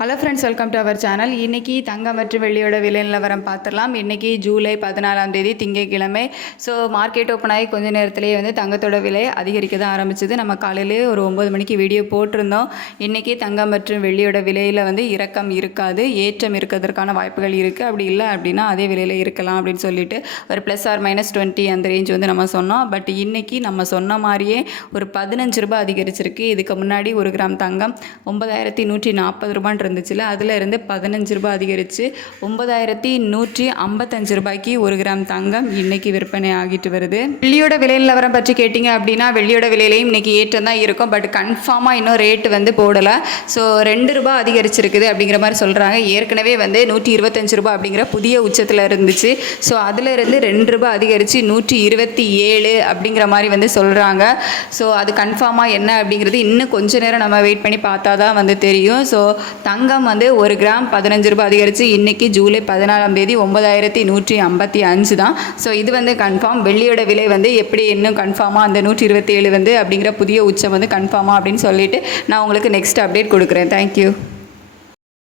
Hello friends, welcome to our channel. இன்றைக்கி தங்கம் மற்றும் வெள்ளியோட விலை நிலவரம் பார்த்துடலாம். இன்றைக்கி ஜூலை 14ஆம் தேதி திங்கட்கிழமை. ஸோ மார்க்கெட் ஓப்பன் ஆகி கொஞ்சம் நேரத்திலேயே தங்கத்தோட விலை அதிகரிக்க தான் ஆரம்பிச்சிது. நம்ம காலையிலே ஒரு 9 மணிக்கு வீடியோ போட்டிருந்தோம். இன்றைக்கி தங்கம் மற்றும் வெள்ளியோட விலையில் இறக்கம் இருக்காது, ஏற்றம் இருக்கிறதுக்கான வாய்ப்புகள் இருக்குது. அப்படி இல்லை அப்படின்னா அதே விலையில் இருக்கலாம் அப்படின்னு சொல்லிட்டு ஒரு +or-20 அந்த ரேஞ்ச் நம்ம சொன்னோம். பட் இன்றைக்கி நம்ம சொன்ன மாதிரியே ஒரு 15 ரூபாய் அதிகரிச்சிருக்கு. இதுக்கு முன்னாடி 1 கிராம் தங்கம் 9140 ரூபான் இருந்துச்சுல, அதில் இருந்து 15 ரூபாய் அதிகரித்து 9155 ரூபாய்க்கு 1 கிராம் தங்கம் இன்னைக்கு விற்பனை ஆகிட்டு வருது. வெள்ளியோட விலை நிலவரம் பற்றி கேட்டிங்க அப்படின்னா வெள்ளியோட விலையிலையும் இன்னைக்கு ஏற்றம் தான் இருக்கும். பட் கன்ஃபார்மாக இன்னும் ரேட்டு போடலை. ஸோ 2 ரூபாய் அதிகரிச்சிருக்குது அப்படிங்கிற மாதிரி சொல்கிறாங்க. ஏற்கனவே 125 ரூபாய் அப்படிங்கிற புதிய உச்சத்தில் இருந்துச்சு. ஸோ அதில் இருந்து 2 ரூபாய் அதிகரித்து 127 அப்படிங்கிற மாதிரி சொல்கிறாங்க. ஸோ அது கன்ஃபார்மாக என்ன அப்படிங்கிறது இன்னும் கொஞ்சம் நேரம் நம்ம வெயிட் பண்ணி பார்த்தா தான் தெரியும். ஸோ தங்கம் 1 கிராம் 15 ரூபாய் அதிகரித்து இன்றைக்கி ஜூலை 14ஆம் தேதி 9155 தான். ஸோ இது கன்ஃபார்ம். வெள்ளியோட விலை எப்படி இன்னும் கன்ஃபார்மாக அந்த 127 அப்படிங்கிற புதிய உச்சம் கன்ஃபார்மாக அப்படின்னு சொல்லிட்டு நான் உங்களுக்கு நெக்ஸ்ட் அப்டேட் கொடுக்குறேன். தேங்க்யூ.